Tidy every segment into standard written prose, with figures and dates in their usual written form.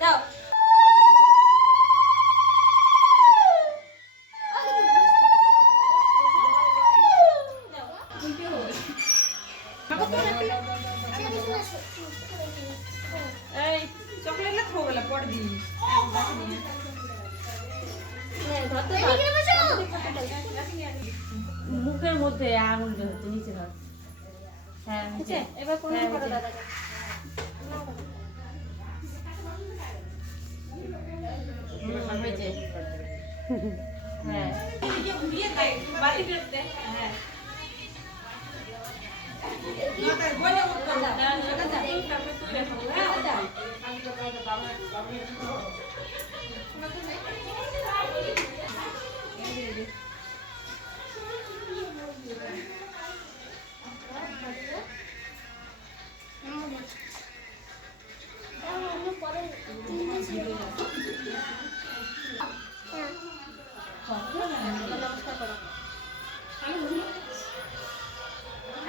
দাও এই চকলেট না খাও বলে পড় দিস মুখের মধ্যে আঙুল ধরতে নিচে ধর। হ্যাঁ এবার কোন করো দাদাকে হয়েছে। হ্যাঁ ঘুরিয়ে দে বাতি ফেলতে হ্যাঁ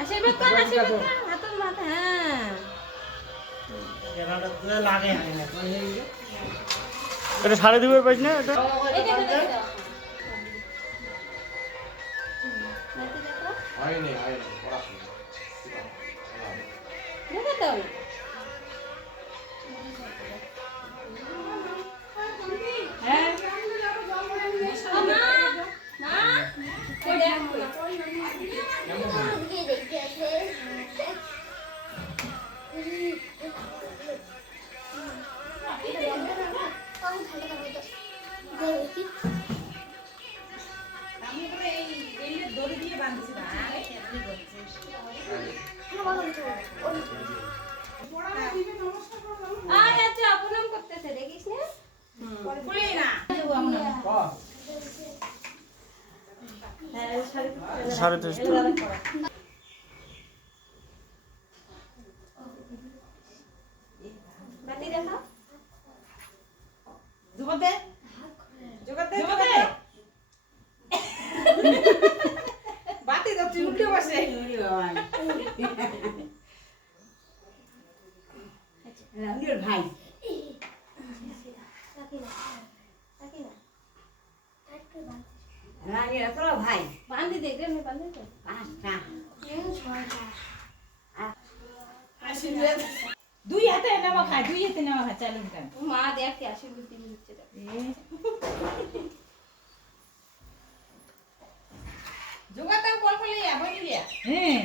আশীর্বাদ কর আশীর্বাদ কর হাতের মাথা হ্যাঁ এটা সাড়ে দিবে পাইছ না এটা দড়ি দিয়ে বাঁধছি না আচ্ছা প্রণাম করতেছে দেখিস না বলি না সাড়ে 3 বাতি দেখা জোগাতে জোগাতে জোগাতে বাতি তো তুই উল্টে বসে রামীর ভাই রামীর তোরা ভাই বাঁধি দেখবে আমি বাঁধি তো পাঁচটা আশীর্বাদ দুই হাতে নেওয়া খায় দুই হাতে নেওয়া খায় চালু খায় মা দেখ কি আশীর্বাদ দিয়ে দিচ্ছে দেখ জোগাতে কল করলে আবার নিয়ে হ্যাঁ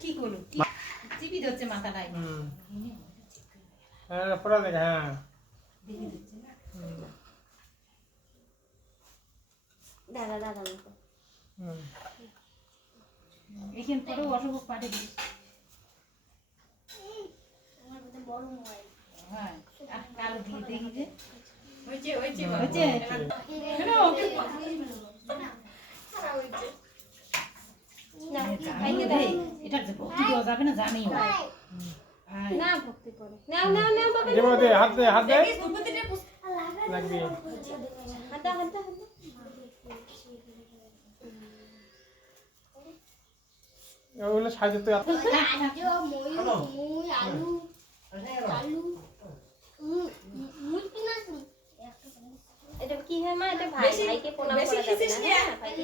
কি করলো চিপি ধরছে মাথাটাই হ্যাঁ পড়া দেখা হ্যাঁ দাদা দাদা এখান পরেও অশুভ পাঠে দিস হ্যাঁ কালো দিয়ে দেখি যে হয়েছে হয়েছে হয়েছে এটা যে ভক্তি দেওয়া যাবে না জানি না ভক্তি করে নাও নাও নাও বাবা যেমন দে হাত দে ধূপতিটা লাগবে হাঁটা হাঁটা ওগুলো সাজাতে এটা কি হয় মা এটা ভাই ভাইকে প্রণাম করা যাবে না ভাইকে